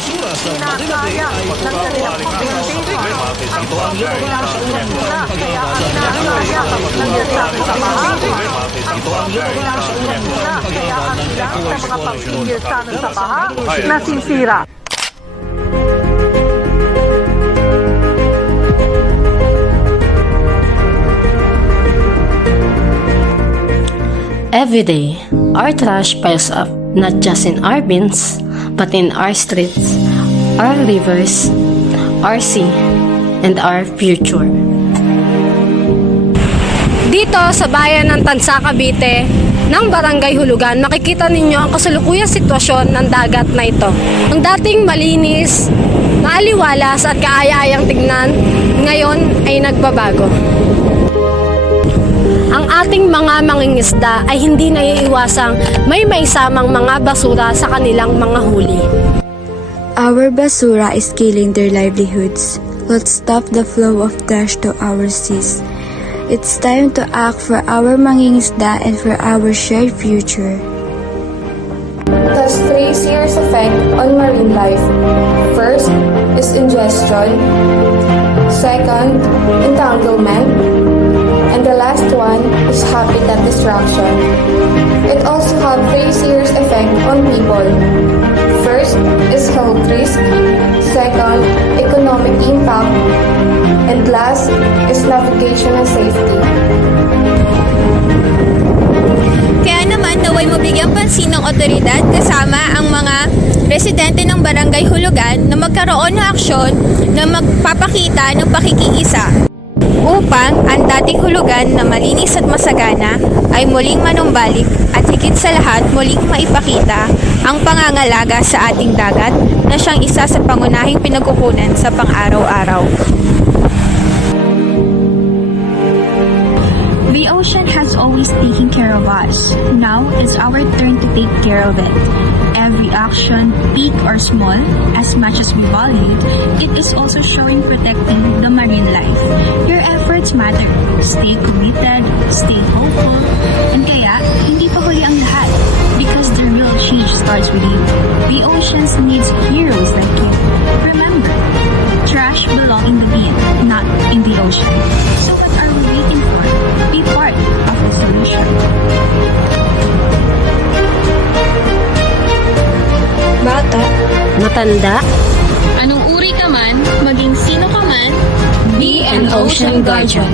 basura sa Marinabay ay maaaring ahas sa problema. Ito ang lumabas sa unang taong pag-aaral ng Ito ang lumabas sa unang taong pag-aaral ng ECOWAS Coalition nasisira. Every day, our trash piles up, not just in our bins, but in our streets, our rivers, our sea, and our future. Dito sa bayan ng Tansa, Cavite, ng Barangay Hulugan, makikita ninyo ang kasalukuyang sitwasyon ng dagat na ito. Ang dating malinis, maaliwalas at kaaya-ayang tignan, ngayon ay nagbabago. Ang ating mga mangingisda ay hindi naiiwasang may maisamang mga basura sa kanilang mga huli. Our basura is killing their livelihoods. Let's stop the flow of trash to our seas. It's time to act for our mangingisda and for our shared future. It has 3 serious effects on marine life. First is ingestion. Second, entanglement. And the last one is habitat destruction. It also has 3 serious effects on people. First is health risk. Second, economic impact. And last is navigation and safety. Kaya naman naway mabigyang pansin ng otoridad kasama ang mga residente ng Barangay Hulugan na magkaroon ng aksyon na magpapakita ng pakikiisa upang ang dating hulugan na malinis at masagana ay muling manumbalik at higit sa lahat muling maipakita ang pangangalaga sa ating dagat na siyang isa sa pangunahing pinagkukunan sa pang-araw-araw. The ocean has always taken care of us. Now it's our turn to take care of it. Every action, big or small, as much as we value it, is also showing protecting the marine life. Your efforts matter. Stay committed, stay hopeful, and kaya, hindi pa huli ang lahat. Because the real change starts with you. The oceans needs heroes like you. Remember, trash belongs in the bin, not in the ocean. So what are we waiting for? Be part of the solution. Bata, matanda, Anong uri ka man, maging sino ka man, be an ocean guardian.